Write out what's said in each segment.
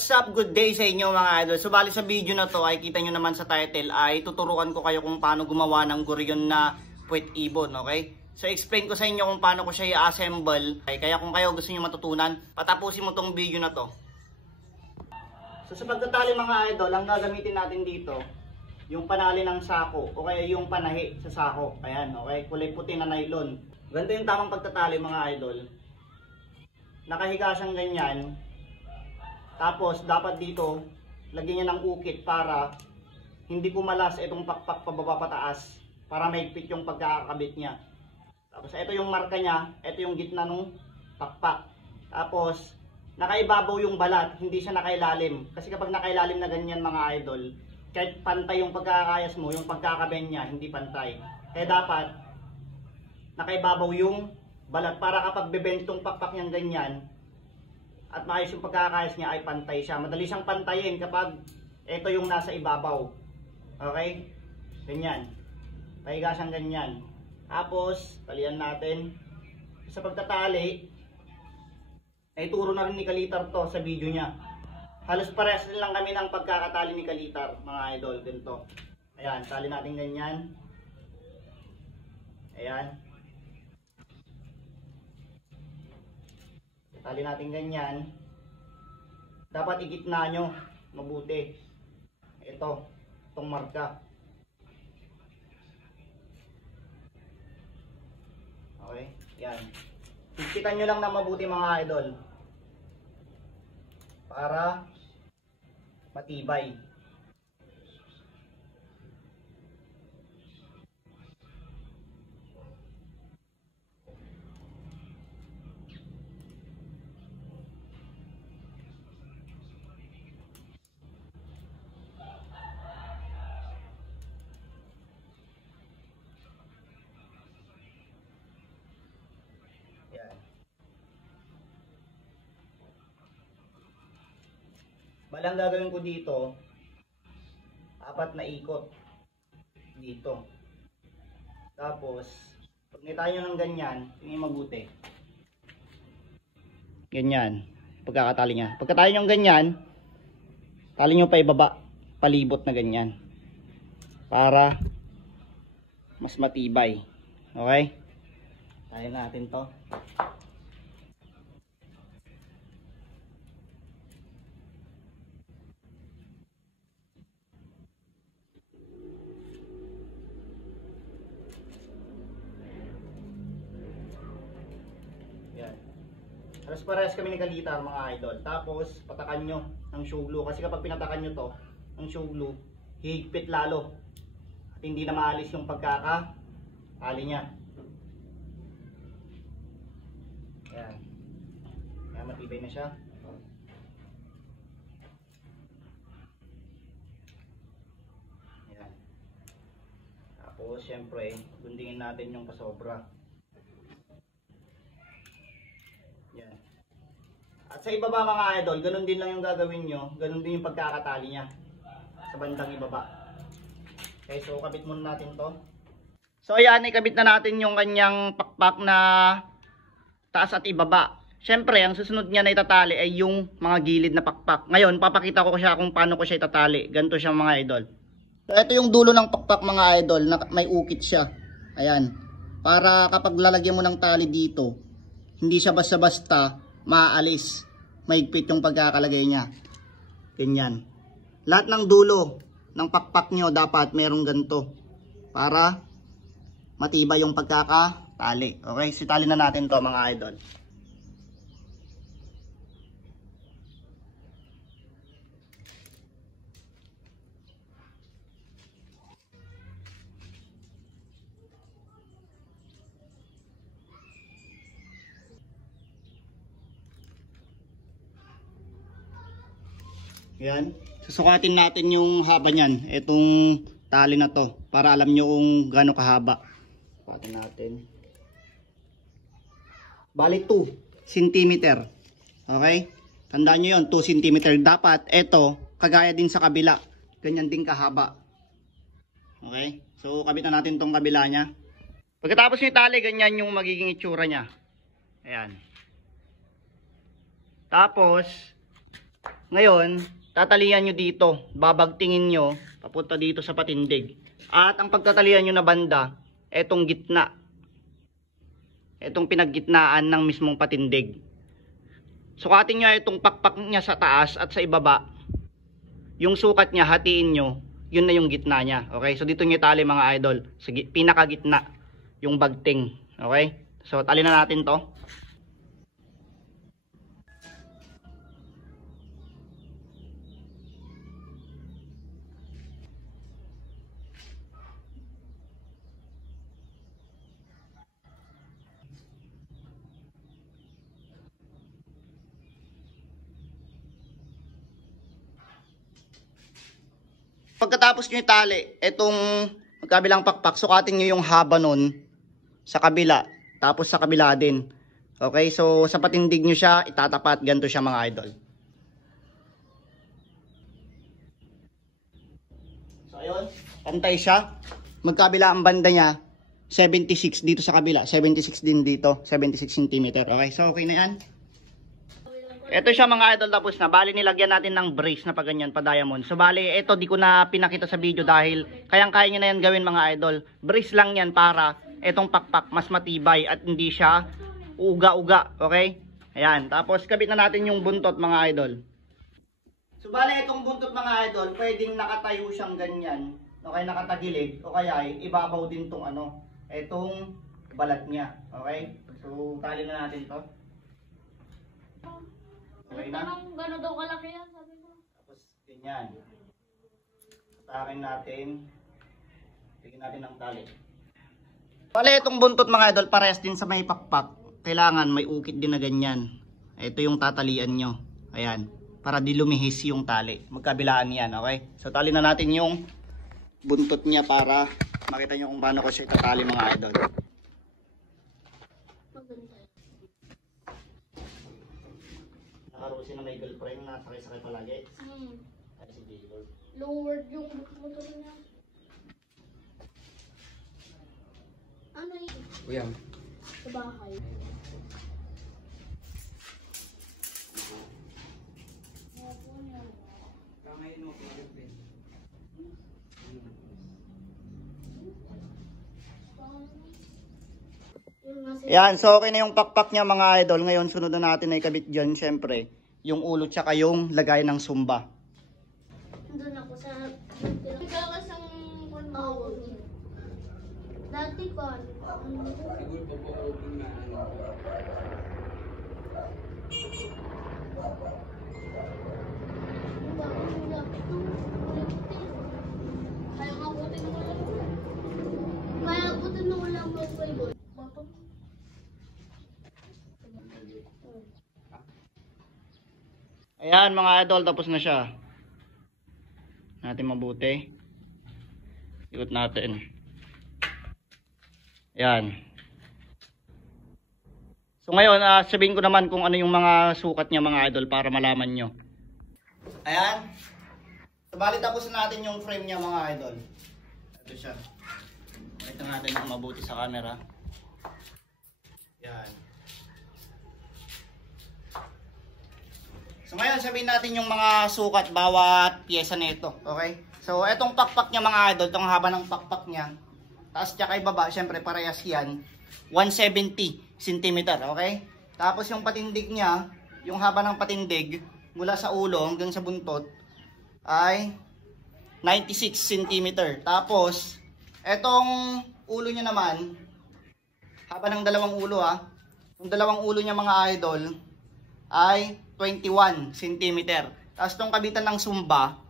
What's up? Good day sa inyo mga idol. So bali sa video na to ay kita nyo naman sa title ay tuturuan ko kayo kung paano gumawa ng guryon na puwet ibon, okay? So explain ko sa inyo kung paano ko siya i-assemble. Okay? Kaya kung kayo gusto nyo matutunan, patapusin mo tong video na to. So sa pagtatali mga idol, ang gagamitin natin dito, yung panali ng sako o kaya yung panahi sa sako. Ayan, okay? Kulay puti na nylon. Ganito yung tamang pagtatali mga idol. Nakahiga siyang ganyan. Tapos dapat dito, lagyan niya ng ukit para hindi pumalas itong pakpak pababa pataas para maigpit yung pagkakabit niya. Tapos ito yung marka niya, ito yung gitna ng pakpak. Tapos nakaibabaw yung balat, hindi siya nakailalim. Kasi kapag nakailalim na ganyan mga idol, kahit pantay yung pagkakayas mo, yung pagkakabend niya, hindi pantay. Kaya dapat nakaibabaw yung balat para kapag bebend tong pakpak niyang ganyan, at maayos yung pagkakayas niya ay pantay siya. Madali siyang pantayin kapag ito yung nasa ibabaw. Okay? Ganyan. Pahiga siyang ganyan. Tapos, talian natin. Sa pagtatali, ay turo na rin ni Kalitar to sa video niya. Halos parehas din lang kami ng pagkakatali ni Kalitar, mga idol. Ganito. Ayan, tali natin ganyan. Ayan. Tali natin ganyan. Dapat igitna nyo mabuti. Itong marka. Okay, yan. Higpitan nyo lang na mabuti mga idol. Para matibay. Balang gagawin ko dito, 4 na ikot dito. Tapos, pag nitayo ng ganyan, tingin mabuti. Ganyan, pagkakatali niya. Pagkatali nyo ganyan, tali nyo pa ibaba, palibot na ganyan. Para mas matibay. Okay? Tayo natin to. Tapos parehas kami ni Kalitar mga idol. Tapos patakan nyo ng shoe glue. Kasi kapag pinatakan nyo to ng shoe glue, hihigpit lalo. At hindi na maalis yung pagkakatali niya. Ayan. Kaya matibay na siya. Ayan. Tapos syempre, gundingin natin yung pasobra. Yan. At sa ibaba mga idol, ganun din lang yung gagawin nyo. Ganun din yung pagkakatali niya sa bandang ibaba. Okay, so kabit muna natin to. So ayan, ikabit na natin yung kanyang pakpak na taas at ibaba. Syempre, ang susunod niya na itatali ay yung mga gilid na pakpak. Ngayon, papakita ko siya kung paano ko siya itatali. Ganito siya mga idol. So ito yung dulo ng pakpak mga idol, na may ukit siya. Ayan. Para kapag lalagyan mo ng tali dito, hindi siya basta-basta maaalis. Maigpit yung pagkakalagay niya. Ganyan. Lahat ng dulo ng pakpak nyo dapat merong ganito. Para matibay yung pagkakatali. Okay? Sitali na natin to mga idol. Yan. Susukatin natin yung haba niyan. Itong tali na to. Para alam nyo kung gaano kahaba. Sukatin natin. Bali 2 cm. Okay? Tandaan nyo yun. 2 cm. Dapat ito, kagaya din sa kabila. Ganyan din kahaba. Okay? So, kabit na natin tong kabila niya. Pagkatapos nyo itali, ganyan yung magiging itsura niya. Ayan. Tapos, Ngayon, tatalian nyo dito. Babagtingin nyo, papunta dito sa patindig. At ang pagtatalian nyo na banda, etong gitna. Etong pinaggitnaan ng mismong patindig. Sukatin nyo itong pakpak niya sa taas at sa ibaba. Yung sukat niya, hatiin nyo. Yun na yung gitna niya. Okay? So dito nyo tali mga idol. Sa pinakagitna. Yung bagting. Okay? So tali na natin to. Pagkatapos nyo itali, itong magkabilang pakpak, sukatin nyo yung haba nun sa kabila, tapos sa kabila din. Okay, so sa patindig nyo siya, itatapat, ganito siya mga idol. So ayun, pantay siya. Magkabila ang banda niya, 76 dito sa kabila, 76 din dito, 76 cm. Okay, so okay na yan. Ito siya mga idol, tapos na. Bali nilagyan natin ng brace na paganyan pa diamond. So bali ito di ko na pinakita sa video dahil kayang-kaya nyo na yan gawin mga idol. Brace lang yan para itong pakpak mas matibay at hindi siya uga-uga. Okay? Ayan. Tapos kabit na natin yung buntot mga idol. So bali itong buntot mga idol, pwedeng nakatayo siyang ganyan. Okay, nakatagilid. O kaya ibabaw din tong itong balat niya. Okay? So tali na natin to. Okay na? Gano'n daw kalaki yan, sabi ko. Tapos, ganyan. Atakin natin. Tignan natin ang tali. Pala itong buntot mga idol, parehas din sa may pakpak. Kailangan may ukit din na ganyan. Ito yung tatalian nyo. Ayan. Para di lumihis yung tali. Magkabilaan yan, okay? So, tali na natin yung buntot niya para makita nyo kung paano ko siya itatali mga idol. Nakarusin na may girlfriend na sakay-sakay palagi. Ay si Jaylord. Lowered yung motor niya. Ano yun? Kuya. Sa bahay. Yan, so okay na yung pakpak niya mga idol. Ngayon sunod na natin ay kabit dyan syempre. Yung ulo tsaka yung lagay ng sumba. Doon ako sa... Gawas ang tawag. Dati ko. Siguro pa po open na Kaya abutin mo lang. Kaya abutin mo lang mo po yun. Ayan mga idol, tapos na siya. Natin mabuti. Ikot natin. Ayan. So ngayon, sabihin ko naman kung ano yung mga sukat niya mga idol para malaman nyo. Ayan. So bali tapos natin yung frame niya mga idol. Ito siya. Ito natin yung mabuti sa camera. Ayan. So ngayon sabihin natin yung mga sukat bawat pyesa nito, okay? So etong pakpak niya mga idol, itong haba ng pakpak niya. Taas tsaka ibaba, syempre parehas yan. 170 cm, okay? Tapos yung patindig niya, yung haba ng patindig mula sa ulo hanggang sa buntot ay 96 cm. Tapos etong ulo niya naman, haba ng dalawang ulo yung dalawang ulo niya mga idol ay 21 cm. Tapos itong kabitan ng sumba,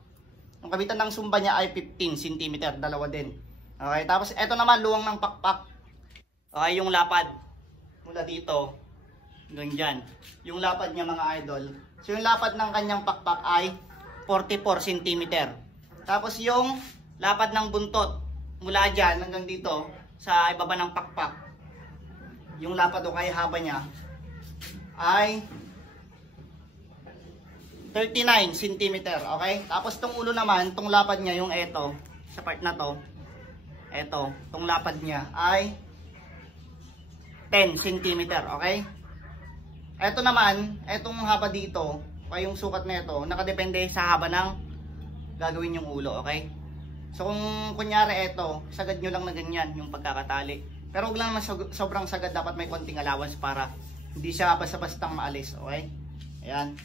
yung kabitan ng sumba niya ay 15 cm, dalawa din. Okay, tapos ito naman luwang ng pakpak. Okay, yung lapad mula dito hanggang dyan. Yung lapad niya mga idol. So yung lapad ng kanyang pakpak ay 44 cm. Tapos yung lapad ng buntot mula dyan hanggang dito sa ibaba ng pakpak, yung lapad o kaya haba niya ay 39 cm, okay? Tapos tong ulo naman, tong lapad niya, yung eto, sa part na to, eto, tong lapad niya ay 10 cm, okay? Eto naman, etong haba dito, Okay, yung sukat na ito, nakadepende sa haba ng gagawin yung ulo, okay? So kung kunyari ito, sagad nyo lang na ganyan yung pagkakatali. Pero huwag lang naman sobrang sagad, dapat may konting allowance para hindi siya basta-bastang maalis, okay? Ayan.